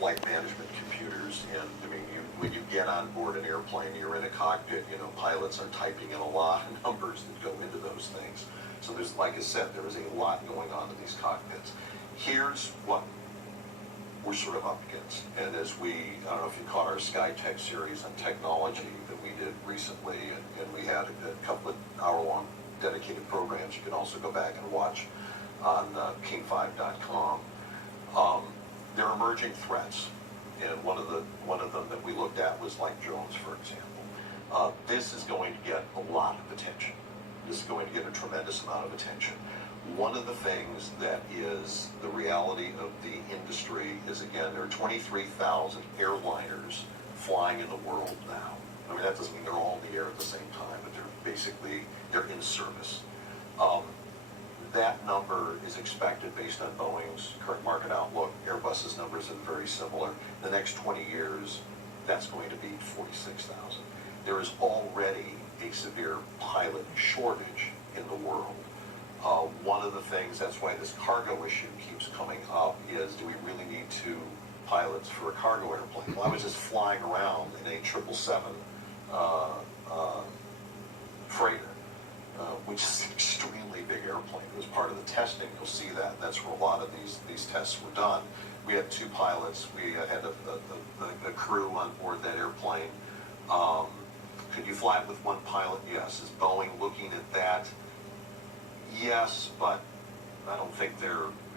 flight management computers, and I mean, when you get on board an airplane, you're in a cockpit, pilots are typing in a lot of numbers that go into those things. So there's, like I said, there is a lot going on in these cockpits. Here's what we're sort of up against. And as I don't know if you caught our SkyTech series on technology that we did recently, and we had a couple of hour-long dedicated programs you can also go back and watch on king5.com. There are emerging threats, and one of them that we looked at was like drones, for example. This is going to get a lot of attention. This is going to get a tremendous amount of attention. One of the things that is the reality of the industry is, again, there are 23,000 airliners flying in the world now. I mean, that doesn't mean they're all in the air at the same time, but they're in service. That number is expected based on Boeing's current market outlook. Airbus's numbers are very similar. The next 20 years, that's going to be 46,000. There is already a severe pilot shortage in the world. One of the things, that's why this cargo issue keeps coming up, is do we really need two pilots for a cargo airplane? Well, I was just flying around in a 777 freighter, which is an extremely big airplane. It was part of the testing. You'll see that. That's where a lot of these tests were done. We had two pilots. We had a crew on board that airplane. Could you fly it with one pilot? Yes. Is Boeing looking at that? Yes, but I don't think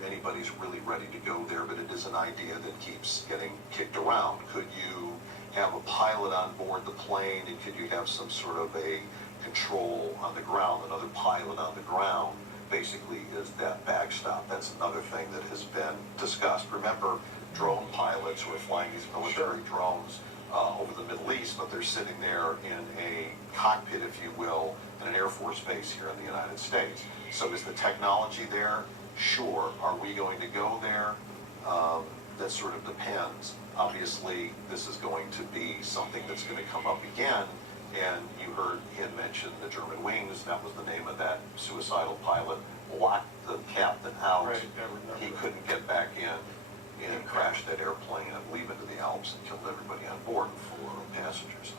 anybody's really ready to go there, but it is an idea that keeps getting kicked around. Could you have a pilot on board the plane, and could you have some sort of a control on the ground, another pilot on the ground, basically is that backstop? That's another thing that has been discussed. Remember, drone pilots who are flying these military drones over the Middle East, but they're sitting there in a cockpit, if you will, in an Air Force base here in the United States. So is the technology there? Sure. Are we going to go there? That sort of depends. Obviously, this is going to be something that's going to come up again, and you heard him mention the German Wings. That was the name of that suicidal pilot. Locked the captain out. Right, he couldn't get back in and crashed that airplane, I believe, into the Alps and killed everybody on board, 4 passengers.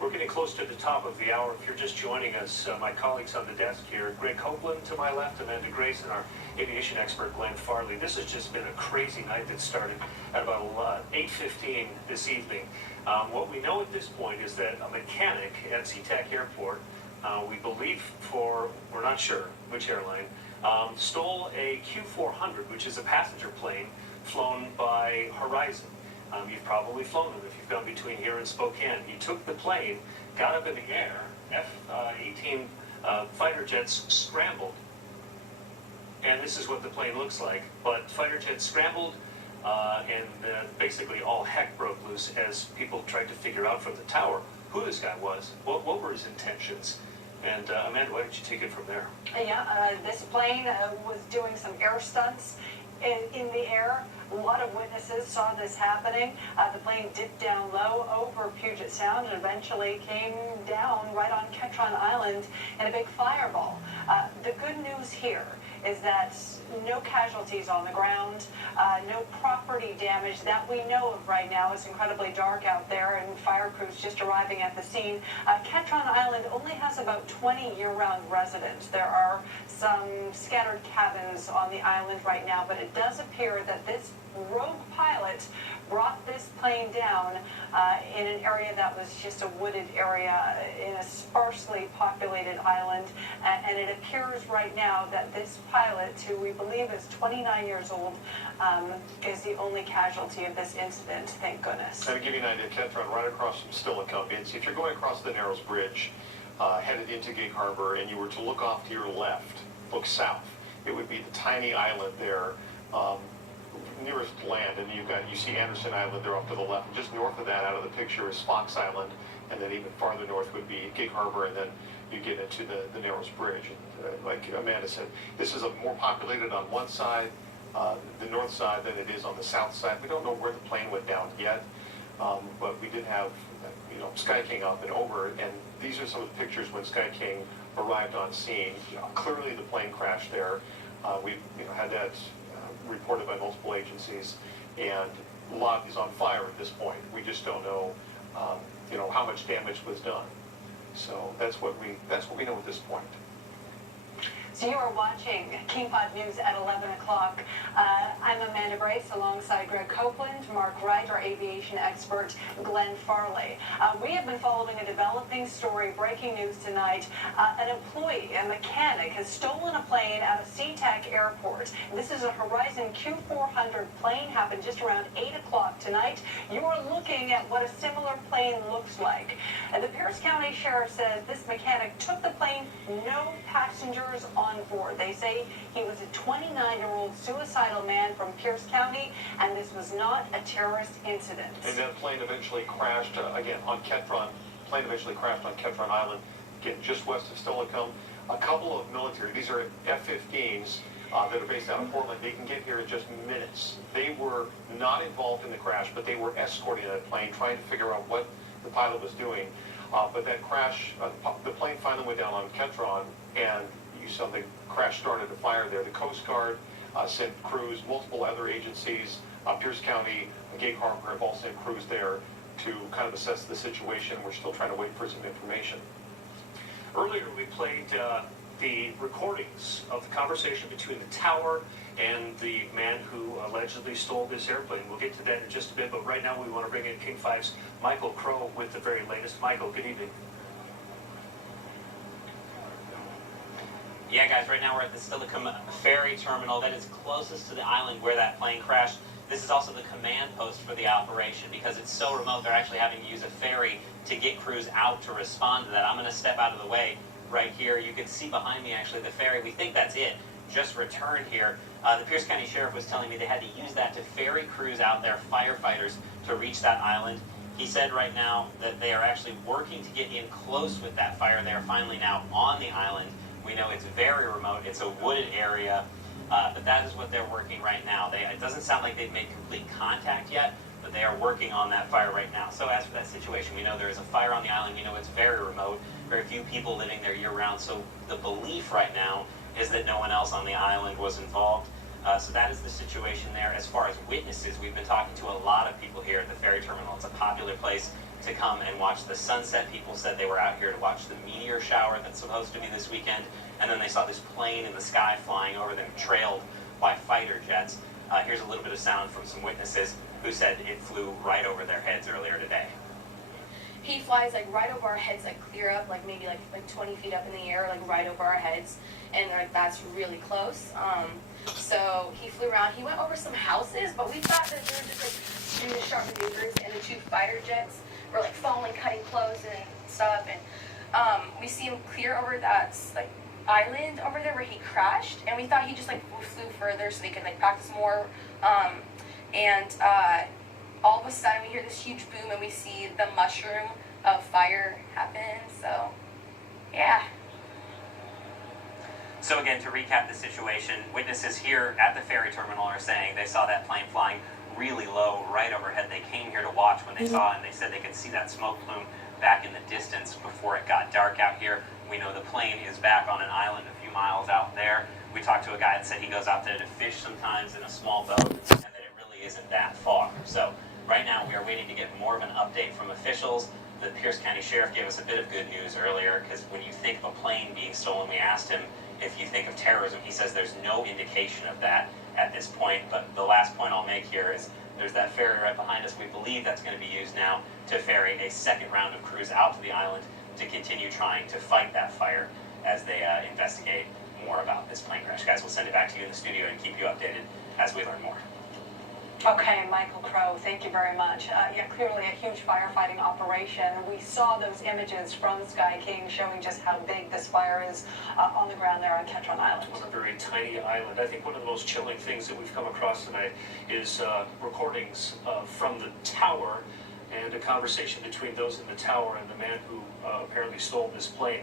We're getting close to the top of the hour. If you're just joining us, my colleagues on the desk here, Greg Copeland to my left, Amanda Grace, and our aviation expert, Glenn Farley. This has just been a crazy night that started at about 8:15 this evening. What we know at this point is that a mechanic at SeaTac Airport, we believe we're not sure which airline, stole a Q400, which is a passenger plane flown by Horizon. You've probably flown them if you've gone between here and Spokane. He took the plane, got up in the air, F-18 fighter jets scrambled, and this is what the plane looks like. But fighter jets scrambled, and basically all heck broke loose as people tried to figure out from the tower who this guy was, what were his intentions. And Amanda, why don't you take it from there? Yeah, this plane was doing some air stunts in the air. A lot of witnesses saw this happening. The plane dipped down low over Puget Sound and eventually came down right on Ketron Island in a big fireball. The good news here is that no casualties on the ground, no property damage that we know of right now. It's incredibly dark out there and fire crews just arriving at the scene. Ketron Island only has about 20 year-round residents. There are some scattered cabins on the island right now, but it does appear that this rogue pilot brought this plane down in an area that was just a wooded area in a sparsely populated island, and it appears right now that this pilot, who we believe is 29 years old, is the only casualty of this incident, thank goodness. To give you an idea, Ketron, right across from Steilacoom, if you're going across the Narrows Bridge, headed into Gig Harbor, and you were to look off to your left, look south, it would be the tiny island there, nearest land, and you see Anderson Island there off to the left. And just north of that, out of the picture, is Fox Island, and then even farther north would be Gig Harbor, and then you get into the Narrows Bridge. And like Amanda said, this is more populated on one side, the north side, than it is on the south side. We don't know where the plane went down yet, but we did have Sky King up and over, and these are some of the pictures when Sky King arrived on scene. Clearly the plane crashed there. We've had that reported by multiple agencies. and a lot is on fire at this point. We just don't know, how much damage was done. So that's what we know at this point. So you are watching King 5 News at 11 o'clock. I'm Amanda Grace alongside Greg Copeland, Mark Wright, our aviation expert, Glenn Farley. We have been following a developing story, breaking news tonight. An employee, a mechanic, has stolen a plane out of SeaTac Airport. This is a Horizon Q400 plane, happened just around 8 o'clock tonight. You are looking at what a similar plane looks like. The Pierce County Sheriff says this mechanic took the plane, no passengers on board. They say he was a 29-year-old suicidal man from Pierce County, and this was not a terrorist incident. And that plane eventually crashed, again, on Ketron. Plane eventually crashed on Ketron Island, again, just west of Steilacoom. A couple of military, these are F-15s that are based out of Portland. They can get here in just minutes. They were not involved in the crash, but they were escorting that plane, trying to figure out what the pilot was doing. But that crash, the plane finally went down on Ketron, and you saw the crash started a fire there. The Coast Guard sent crews, multiple other agencies, Pierce County, Gig Harbor have all sent crews there to kind of assess the situation. We're still trying to wait for some information. Earlier, we played the recordings of the conversation between the tower and the man who allegedly stole this airplane. We'll get to that in just a bit, but right now we want to bring in King 5's Michael Crow with the very latest. Michael, good evening. Yeah, guys, right now we're at the Steilacoom ferry terminal that is closest to the island where that plane crashed. This is also the command post for the operation. Because it's so remote, they're actually having to use a ferry to get crews out to respond to that. I'm going to step out of the way right here. You can see behind me, actually, the ferry. We think that's it. Just returned here. The Pierce County Sheriff was telling me they had to use that to ferry crews out there, firefighters, to reach that island. He said right now that they are actually working to get in close with that fire. They are finally now on the island. We know it's very remote. It's a wooded area, but that is what they're working right now. It doesn't sound like they've made complete contact yet, but they are working on that fire right now. So as for that situation, we know there is a fire on the island. We know it's very remote, very few people living there year-round. So the belief right now is that no one else on the island was involved. So that is the situation there. As far as witnesses, we've been talking to a lot of people here at the ferry terminal. It's a popular place to come and watch the sunset. People said they were out here to watch the meteor shower that's supposed to be this weekend, and then they saw this plane in the sky flying over them, trailed by fighter jets. Here's a little bit of sound from some witnesses who said it flew right over their heads earlier today. He flies like right over our heads, like clear up, like maybe like 20 feet up in the air, like right over our heads, and like that's really close. So he flew around. He went over some houses, but we thought that they were just like doing sharp maneuvers, and the two fighter jets were like following, cutting close and stuff. And we see him clear over that like island over there where he crashed, and we thought he just like flew further so they could like practice more. All of a sudden we hear this huge boom and we see the mushroom of fire happen. So yeah. So again, to recap the situation, witnesses here at the ferry terminal are saying they saw that plane flying really low right overhead. They came here to watch when they saw it, and they said they could see that smoke plume back in the distance before it got dark out here. We know the plane is back on an island a few miles out there. We talked to a guy that said he goes out there to fish sometimes in a small boat, and that it really isn't that far. So right now we are waiting to get more of an update from officials. The Pierce County Sheriff gave us a bit of good news earlier, because when you think of a plane being stolen, we asked him if you think of terrorism. He says there's no indication of that at this point. But the last point I'll make here is there's that ferry right behind us. We believe that's going to be used now to ferry a second round of crews out to the island to continue trying to fight that fire as they investigate more about this plane crash. Guys, we'll send it back to you in the studio and keep you updated as we learn more. Okay, Michael Crow, thank you very much. Yeah, clearly a huge firefighting operation. We saw those images from Sky King showing just how big this fire is on the ground there on Ketron Island. On a very tiny island. I think one of the most chilling things that we've come across tonight is recordings from the tower and a conversation between those in the tower and the man who apparently stole this plane.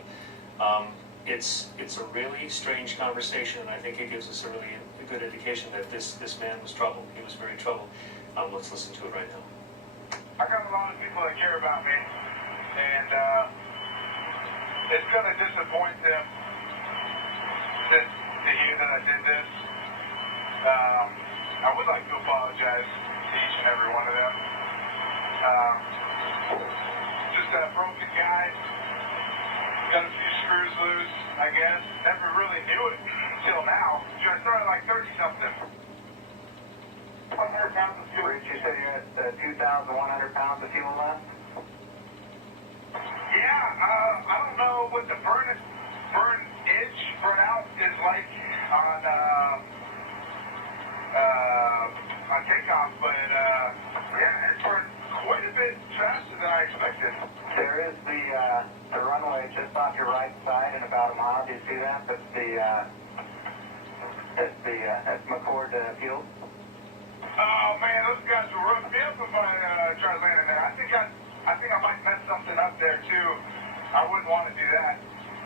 It's a really strange conversation, and I think it gives us a really good indication that this man was troubled. He was very troubled. Let's listen to it right now. I got a lot of people that care about me, and it's going to disappoint them to hear that I did this. I would like to apologize every one of them. Just a broken guy. Got a few screws loose, I guess. Never really knew it until now. I started like 30-something. 100 pounds of fuel. Rich, you said you had 2,100 pounds of fuel left? Yeah, I don't know what the burn out is like on takeoff, but yeah, it burned quite a bit faster than I expected. There is the runway just off your right side in about a mile. Do you see that? That's McCord Field. Oh man, those guys will rough me up if I try landing there. I think I might mess something up there too. I wouldn't want to do that.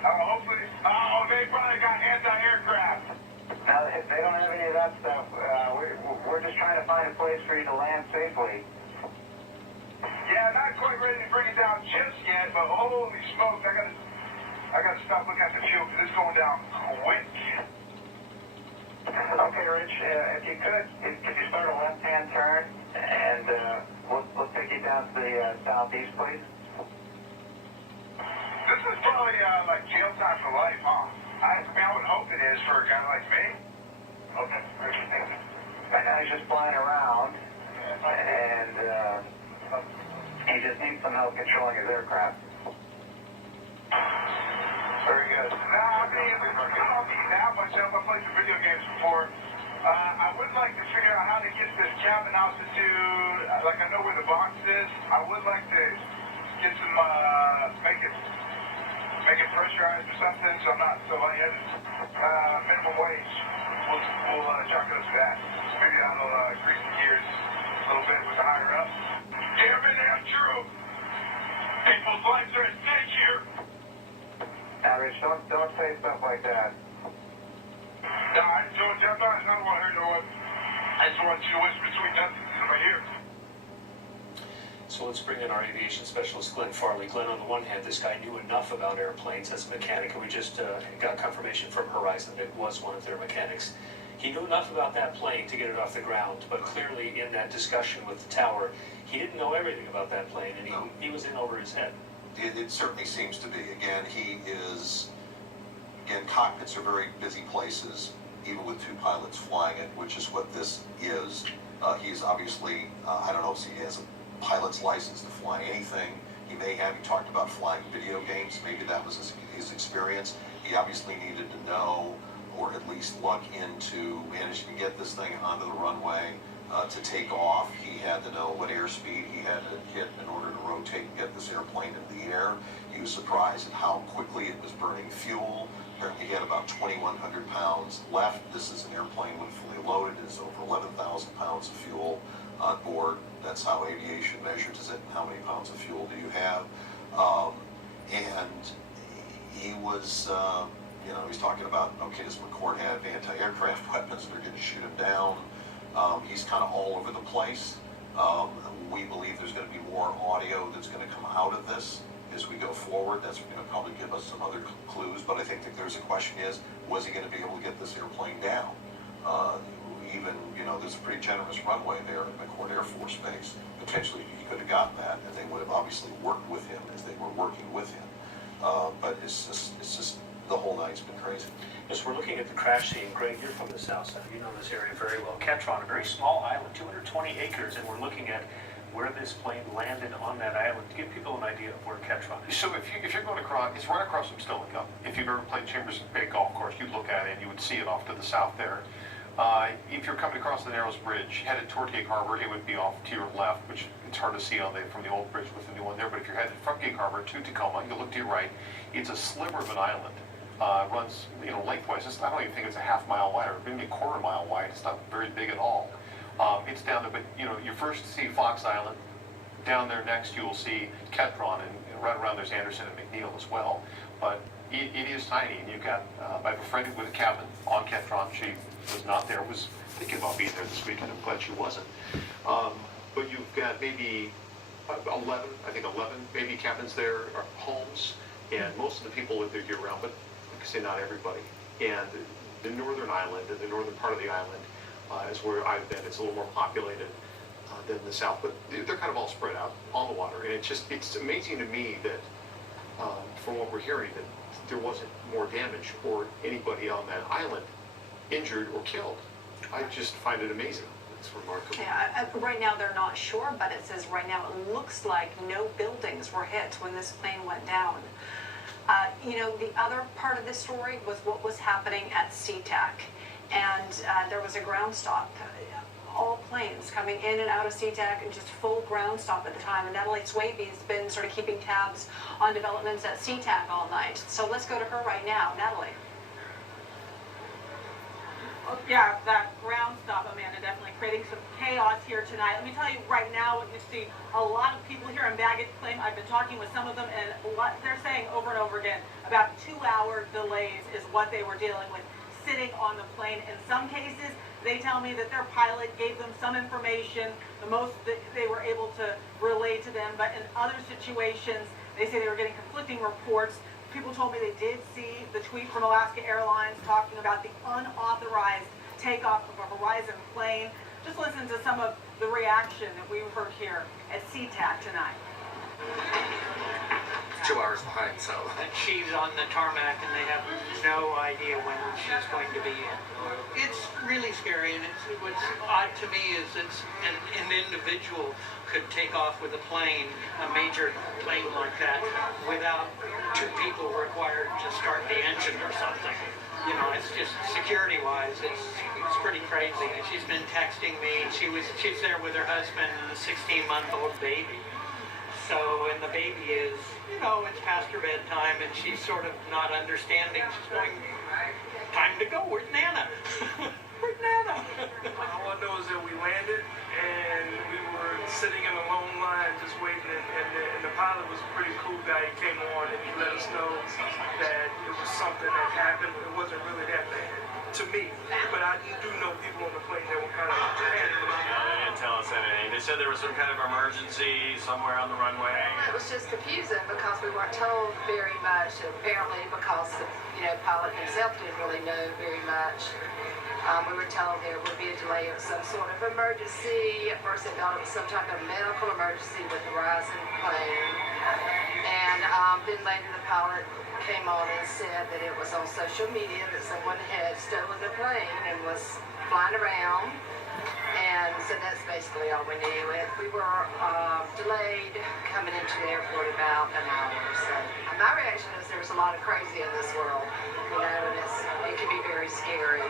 Hopefully, they probably got anti-aircraft. No, they don't have any of that stuff. We're just trying to find a place for you to land safely. Yeah, not quite ready to bring it down just yet, but holy smokes, I gotta stop looking at the fuel because it's going down quick. Okay, Rich, if you could you start a left-hand turn, and we'll take you down to the southeast, please. This is probably like jail time for life, huh? I would hope it is for a guy like me. Okay, Rich, thank you. Right now he's just flying around, and he just needs some help controlling his aircraft. Very good. Nah, I mean, I don't need that much help. I played some video games before. I would like to figure out how to get this cabin altitude. Like, I know where the box is. I would like to get some, make it pressurized or something so I'm not so lightheaded. Minimum wage. We'll chalk it up to that. Maybe that'll grease the gears a little bit with the higher up. Damn it, that's true. People's lives are at stake here. Now, Rich, don't say stuff like that. No, I told you, I don't want to hear no one. I just want you to whisper sweet nothings in my ear. So let's bring in our aviation specialist, Glenn Farley. Glenn, on the one hand, this guy knew enough about airplanes as a mechanic, and we just got confirmation from Horizon that it was one of their mechanics. He knew enough about that plane to get it off the ground, but clearly in that discussion with the tower, he didn't know everything about that plane, and he was in over his head. It certainly seems to be. Again, cockpits are very busy places, even with two pilots flying it, which is what this is. He's obviously, I don't know if he has a pilot's license to fly anything. He talked about flying video games. Maybe that was his experience. He obviously needed to know, or at least look into, managing to get this thing onto the runway to take off. He had to know what airspeed he had to hit in order to rotate and get this airplane into the air. He was surprised at how quickly it was burning fuel. Apparently he had about 2,100 pounds left. This is an airplane when fully loaded. It's over 11,000 pounds of fuel on board. That's how aviation measures it. How many pounds of fuel do you have? And he was, he's talking about, okay, does McCord have anti-aircraft weapons that are going to shoot him down? He's kind of all over the place. We believe there's going to be more audio that's going to come out of this as we go forward. That's going to probably give us some other clues, but I think that there's a question is, was he going to be able to get this airplane down? There's a pretty generous runway there at McCord Air Force Base. Potentially he could have gotten that, and they would have obviously worked with him as they were working with him. But it's just, the whole night's been crazy. As we're looking at the crash scene, Greg, you're from the south side. You know this area very well. Ketron, a very small island, 220 acres, and we're looking at where this plane landed on that island to give people an idea of where Ketron is. So if you're going across, it's right across from Steilacoom. If you've ever played Chambers Bay Golf Course, you'd look at it and you would see it off to the south there. If you're coming across the Narrows Bridge, headed toward Gig Harbor, it would be off to your left, which it's hard to see from the old bridge with the new one there. But if you're headed from Gig Harbor to Tacoma, you look to your right. It's a sliver of an island. Runs, lengthwise. I don't even think it's a half-mile wide, or maybe a quarter-mile wide. It's not very big at all. It's down there, but you first see Fox Island. Down there next, you will see Ketron, and right around there's Anderson and McNeil as well. But it is tiny, and you've got, I have a friend with a cabin on Ketron. She was not there, was thinking about being there this weekend. I'm glad she wasn't. But you've got maybe 11 maybe cabins there, or homes, and most of the people live there year-round, but like I say, not everybody. And the northern island, the northern part of the island, is where I've been. It's a little more populated. than the south, but they're kind of all spread out on the water. And it's amazing to me that, from what we're hearing, that there wasn't more damage or anybody on that island injured or killed. I just find it amazing. It's remarkable. Yeah, right now they're not sure, but it says right now it looks like no buildings were hit when this plane went down. You know, the other part of this story was what was happening at SeaTac. And there was a ground stop. All planes coming in and out of SeaTac, and just full ground stop at the time. And Natalie Swaby's been sort of keeping tabs on developments at SeaTac all night. So let's go to her right now. Natalie. Yeah, that ground stop, Amanda, definitely creating some chaos here tonight. Let me tell you right now what you see. A lot of people here in baggage claim. I've been talking with some of them, and what they're saying over and over again, about 2-hour delays is what they were dealing with sitting on the plane. In some cases, they tell me that their pilot gave them some information, the most that they were able to relay to them, but in other situations, they say they were getting conflicting reports. People told me they did see the tweet from Alaska Airlines talking about the unauthorized takeoff of a Horizon plane. Just listen to some of the reaction that we heard here at SeaTac tonight. 2 hours behind, so. And she's on the tarmac and they have no idea when she's going to be in. It's really scary, and what's odd to me is it's an individual could take off with a plane, a major plane like that, without 2 people required to start the engine or something. You know, it's just security-wise, it's pretty crazy. And she's been texting me. She's there with her husband and a 16-month-old baby. So, and the baby is, you know, it's past her bedtime, and she's sort of not understanding. She's going, time to go. Where's Nana? Where's Nana? All I know is that we landed, and we were sitting in a long line just waiting, and the pilot was a pretty cool guy. He came on and he let us know that it was something that happened. It wasn't really that bad to me, but I do know people on the plane that were kind of panicking. They didn't tell us anything. They said there was some kind of emergency somewhere on the runway. It was just confusing because we weren't told very much, apparently because the pilot himself didn't really know very much. We were told there would be a delay of some sort of emergency. At first they thought it was some type of medical emergency with the Horizon plane. And then later the pilot came on and said that it was on social media that someone had stolen the plane and was flying around. And so that's basically all we knew. And we were delayed coming into the airport about an hour. So my reaction is there's a lot of crazy in this world, and it can be very scary.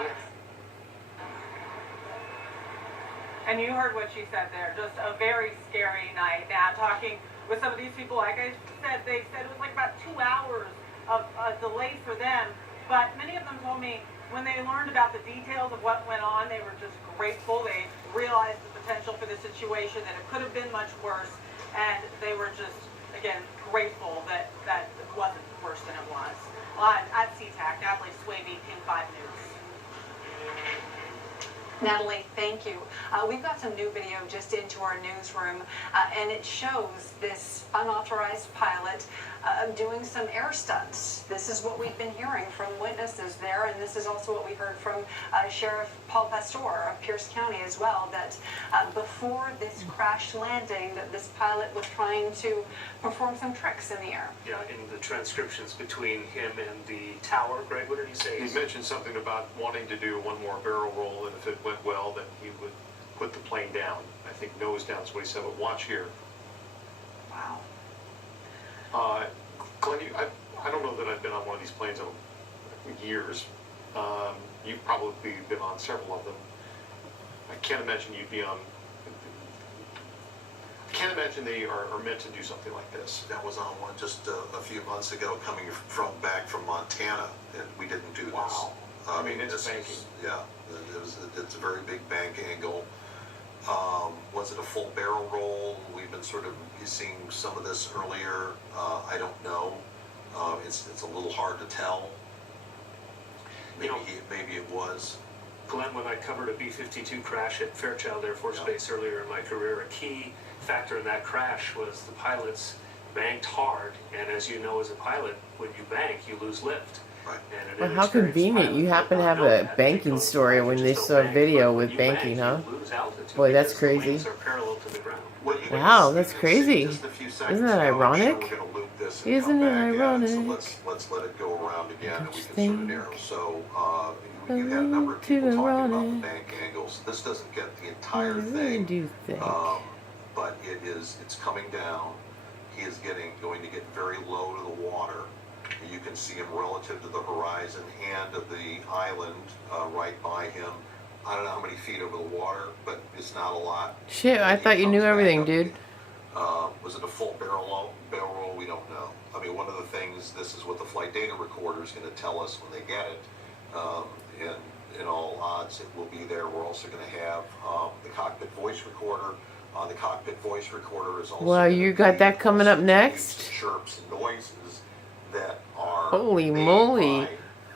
And you heard what she said there, just a very scary night. Now, talking with some of these people, like I said, they said it was like about 2 hours of a delay for them. But many of them told me when they learned about the details of what went on, they were just grateful. They realized the potential for the situation, that it could have been much worse. And they were just, again, grateful that it wasn't worse than it was. Live at SeaTac, Natalie Swaby, King 5 News. Natalie, thank you. We've got some new video just into our newsroom, and it shows this unauthorized pilot doing some air stunts. This is what we've been hearing from witnesses there, and this is also what we heard from Sheriff Paul Pastor of Pierce County as well, that before this crash landing, that this pilot was trying to perform some tricks in the air. Yeah, in the transcriptions between him and the tower, Greg, what did he say? He mentioned something about wanting to do one more barrel roll, and if it went well, then he would put the plane down. I think nose down is what he said, but watch here. Wow. Glenn, I don't know that I've been on one of these planes in years. You've probably been on several of them. I can't imagine you'd be on... I can't imagine they are meant to do something like this. That was on one just a few months ago coming back from Montana, and we didn't do this. Wow. I mean, it's banking. Yeah, it's a very big bank angle. Was it a full barrel roll? We've been sort of seeing some of this earlier. I don't know. It's a little hard to tell. Maybe it was. Glenn, when I covered a B-52 crash at Fairchild Air Force Base earlier in my career, a key factor in that crash was the pilots banked hard, and as you know as a pilot, when you bank, you lose lift. Right. And it Well, is how experienced convenient. You pilots happen to that have don't know a that. banking They go story when they just saw a bank, video but when with you banking, bank, huh? you lose altitude Boy, that's because the crazy. wings are parallel to the ground. Well, you Wow, can that's see crazy. just a few seconds Isn't that ago. I'm sure ironic? we're going to loop this and Isn't come it back in. So ironic? let's let it go around again, and we Just can sort of think narrow. So you had a number of too people talking about the ironic. bank angles. This doesn't get the I entire really thing, do think. but it's coming down. He is going to get very low to the water. You can see him relative to the horizon and of the island right by him. I don't know how many feet over the water, but it's not a lot. Shit, I And he thought you comes knew back everything, up dude. again. Was it a full barrel roll? We don't know. I mean, one of the things, this is what the flight data recorder is going to tell us when they get it. And in all odds, it will be there. We're also going to have the cockpit voice recorder. The cockpit voice recorder is also. Well, you got that coming up next? Chirps and noises that are Holy made moly.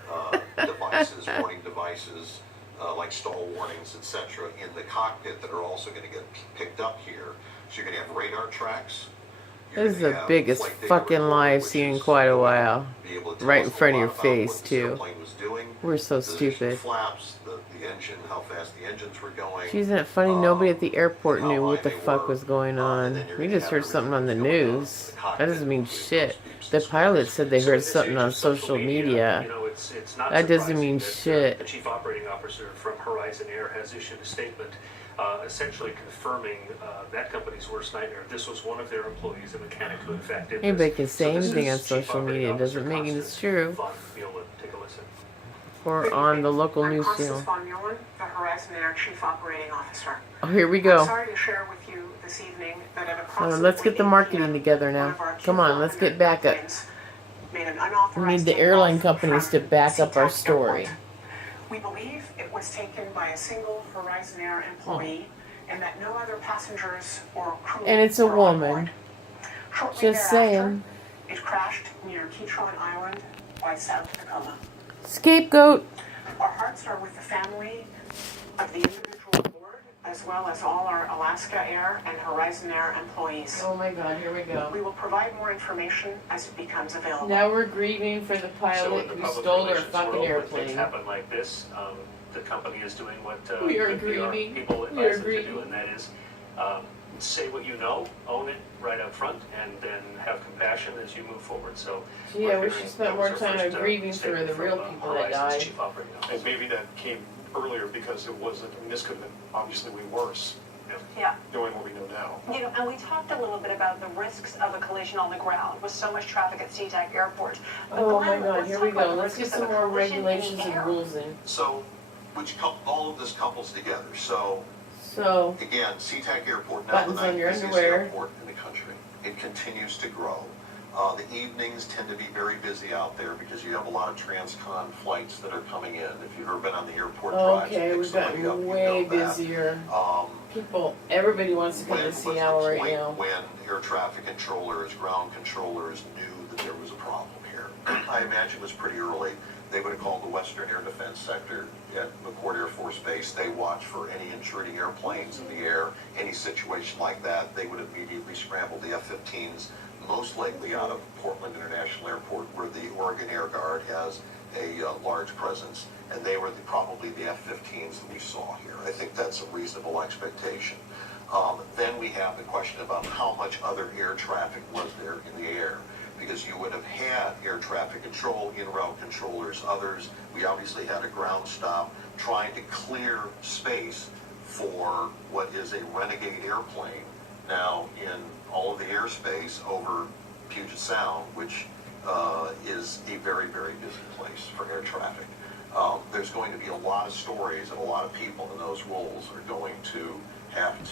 by devices, warning devices, like stall warnings, etc., in the cockpit that are also going to get picked up here. So you're going to have radar tracks. You're This is gonna the have biggest flight data fucking recorder, live which seen in is quite a going to while. be able to tell Right us in a front of lot your about face, what this too. airplane was doing, We're so the position of stupid. Flaps, the engine, how fast the engines were going. Isn't it funny? Nobody at the airport how knew high what the they fuck were, was going and on. then you're We gonna just have heard something on the everything going on in news. the That cockpit, doesn't mean including shit. those beeps The and pilot sirens. said they So heard in this something age on of social media. you know, it's not That doesn't surprising mean that, shit. the chief operating officer from Horizon Air has issued a statement essentially confirming that company's worst nightmare. This was one of their employees, a mechanic who in fact did this. Anybody can say So this anything on is Chief social Operating media. Officer Doesn't mean it's Constance true. von Muehlen. Take a listen. Or on the local news I'm channel. Constance von Muehlen, the Horizon Air Chief Operating Officer. Oh, here we I'm go. sorry to share with you this evening that at Oh, approximately let's get the 8 marketing p.m., together one now. of our Come on, let's get Q4 back up. airplanes made an We unauthorized need the airline takeoff companies from to back up our SeaTac story. Airport. We believe it was taken by a single Horizon Air employee and that no other passengers or crew And it's a were on woman. board. Shortly Just thereafter, saying. it crashed near Ketron Island by South Tacoma. Scapegoat. Our hearts are with the family of the individual aboard, as well as all our Alaska Air and Horizon Air employees. Oh my god, here we go. We will provide more information as it becomes available. Now we're grieving for the So pilot in the who public stole our relations fucking world, when things airplane. happen like this, the company is doing what We are the PR grieving. people We are advise them to grieving. do, and that is say what you know, own it right up front, and then have compassion as you move forward. So Gee, we're I wish hearing- you spent that more was our time first, grieving for statement the real from, people that Horizon's died. Chief Operating Officer. And maybe that came earlier because it wasn't, I mean, this could have been obviously way worse, Yeah. knowing what we know now. You know, and we talked a little bit about the risks of a collision on the ground with so much traffic at SeaTac Airport. But Oh my Glenn, god, let's here talk we about go. the Let's get risks some of a more collision in regulations the and air. rules in. So, all of this couples together. So, So, again, SeaTac Airport, now the buttons on ninth your busiest underwear. airport in the country. It continues to grow. The evenings tend to be very busy out there because you have a lot of transcon flights that are coming in. If you've ever been on the airport drives, okay, pick we've somebody up, gotten you way know that. busier. Um, People, everybody wants to come when to was the Seattle right point now. when air traffic controllers, ground controllers knew that there was a problem here? I imagine it was pretty early. They would have called the Western Air Defense Sector at McCord Air Force Base. They watch for any intruding airplanes in the air, any situation like that. They would immediately scramble the F-15s, most likely out of Portland International Airport, where the Oregon Air Guard has a large presence, and they were probably the F-15s that we saw here. I think that's a reasonable expectation. Then we have the question about how much other air traffic was there in the air, because you would have had air traffic control, in-route controllers, others. We obviously had a ground stop trying to clear space for what is a renegade airplane now in all of the airspace over Puget Sound, which is a very, very busy place for air traffic. There's going to be a lot of stories and a lot of people in those roles are going to have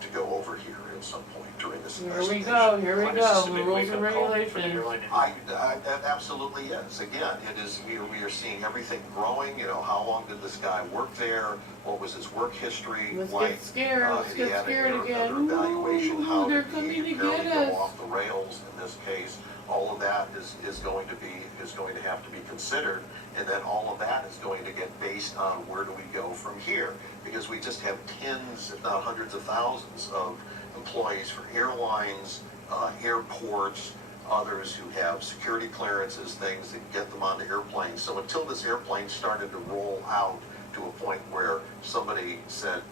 to go over here at some point during this Here we investigation. go, here we Well, this is go. a big Rules and wake-up call for the regulations. airline That absolutely is. Again, it is. We are seeing everything growing. You know, how long did this guy work there? What was his work history Let's like? get scared, let's Did he get have scared another again. evaluation? How Ooh, they're did coming he to apparently get go us. off the rails in this case? All of that is going to have to be considered, and then all of that is going to get based on where do we go from here, because we just have tens, if not hundreds of thousands of employees for airlines, airports, others who have security clearances, things that get them onto airplanes. So until this airplane started to roll out to a point where somebody said,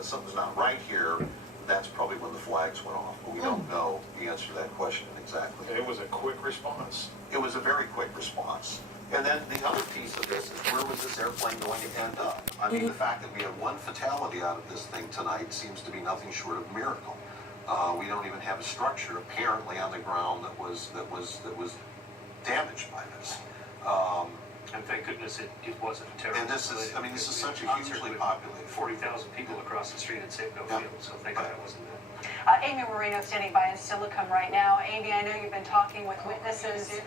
something's not right here, that's probably when the flags went off. But we don't know the answer to that question exactly. And it was a quick response. It was a very quick response. And then the other piece of this is, where was this airplane going to end up? I mean, the fact that we had one fatality out of this thing tonight seems to be nothing short of a miracle. We don't even have a structure apparently on the ground that was damaged by this. And thank goodness it wasn't a terrible. And this is, I mean, this is such a hugely populated. 40,000 people across the street at Safeco Field, so thank God it wasn't that. Amy Marino standing by in Silicon right now. Amy, I know you've been talking with witnesses,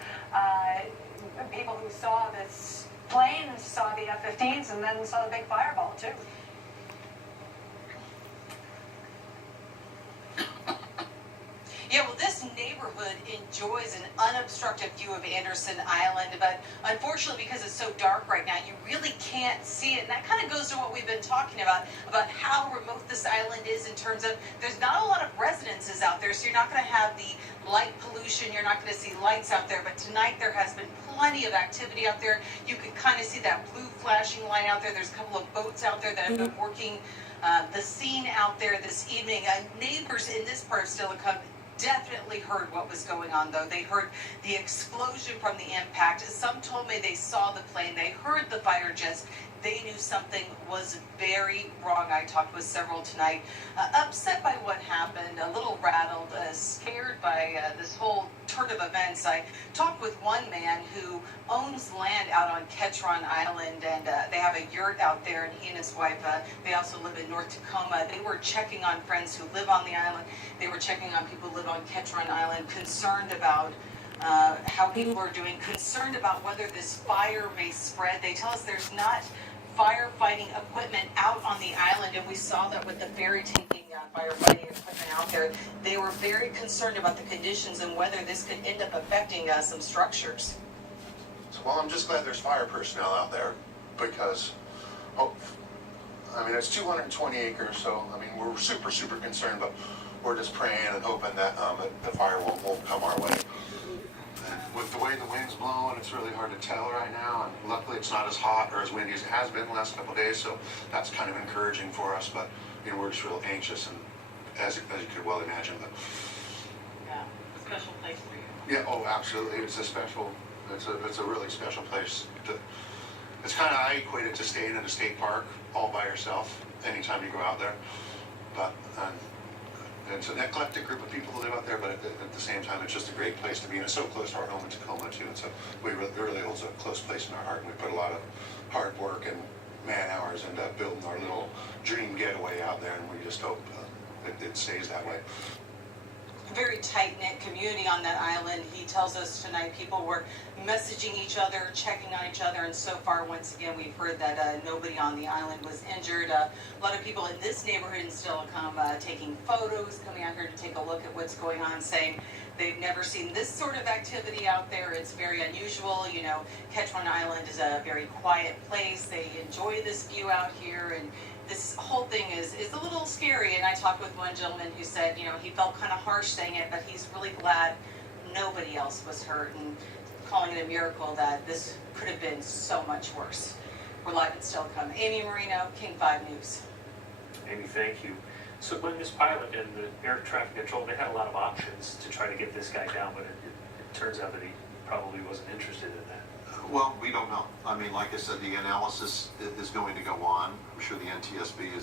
people who saw this plane, saw the F-15s, and then saw the big fireball too. Yeah, well, this neighborhood enjoys an unobstructed view of Anderson Island, but unfortunately, because it's so dark right now, you really can't see it. And that kind of goes to what we've been talking about how remote this island is in terms of there's not a lot of residences out there, so you're not going to have the light pollution, you're not going to see lights out there, but tonight there has been plenty of activity out there. You can kind of see that blue flashing light out there. There's a couple of boats out there that have been working the scene out there this evening. Neighbors in this part of Silicon definitely heard what was going on, though. They heard the explosion from the impact. Some told me they saw the plane. They heard the fighter jets. They knew something was very wrong. I talked with several tonight, upset by what happened, a little rattled, scared by this whole turn of events. I talked with one man who owns land out on Ketron Island, and they have a yurt out there, and he and his wife, they also live in North Tacoma. They were checking on friends who live on the island. They were checking on people who live on Ketron Island, concerned about how people are doing, concerned about whether this fire may spread. They tell us there's not firefighting equipment out on the island, and we saw that with the ferry taking firefighting equipment out there. They were very concerned about the conditions and whether this could end up affecting some structures. Well, I'm just glad there's fire personnel out there because, I mean, it's 220 acres, so, I mean, we're super, super concerned, but we're just praying and hoping that the fire won't come our way. With the way the wind's blowing, it's really hard to tell right now, and luckily it's not as hot or as windy as it has been the last couple of days, so that's kind of encouraging for us, but, you know, we're just real anxious, and as you could well imagine. But yeah, a special place for you. Yeah, oh, absolutely, it's a really special place. It's kind of, I equate it to staying in a state park all by yourself anytime you go out there, but it's an eclectic group of people who live out there, but at the same time, it's just a great place to be, and it's so close to our home in Tacoma, too. And so it really holds a close place in our heart, and we put a lot of hard work and man hours into building our little dream getaway out there, and we just hope it stays that way. Very tight-knit community on that island. He tells us tonight people were messaging each other, checking on each other, and so far, once again, we've heard that nobody on the island was injured. A lot of people in this neighborhood in Silicon taking photos, coming out here to take a look at what's going on, saying they've never seen this sort of activity out there. It's very unusual. You know, Ketron Island is a very quiet place. They enjoy this view out here, and this whole thing is a little scary. And I talked with one gentleman who said, you know, he felt kind of harsh saying it, but he's really glad nobody else was hurt, and calling it a miracle that this could have been so much worse. We're live in Silicon. Amy Marino, King 5 News. Amy, thank you. So when this pilot and the air traffic control, they had a lot of options to try to get this guy down, but it turns out that he probably wasn't interested in that. Well, we don't know. I mean, like I said, the analysis is going to go on. I'm sure the NTSB is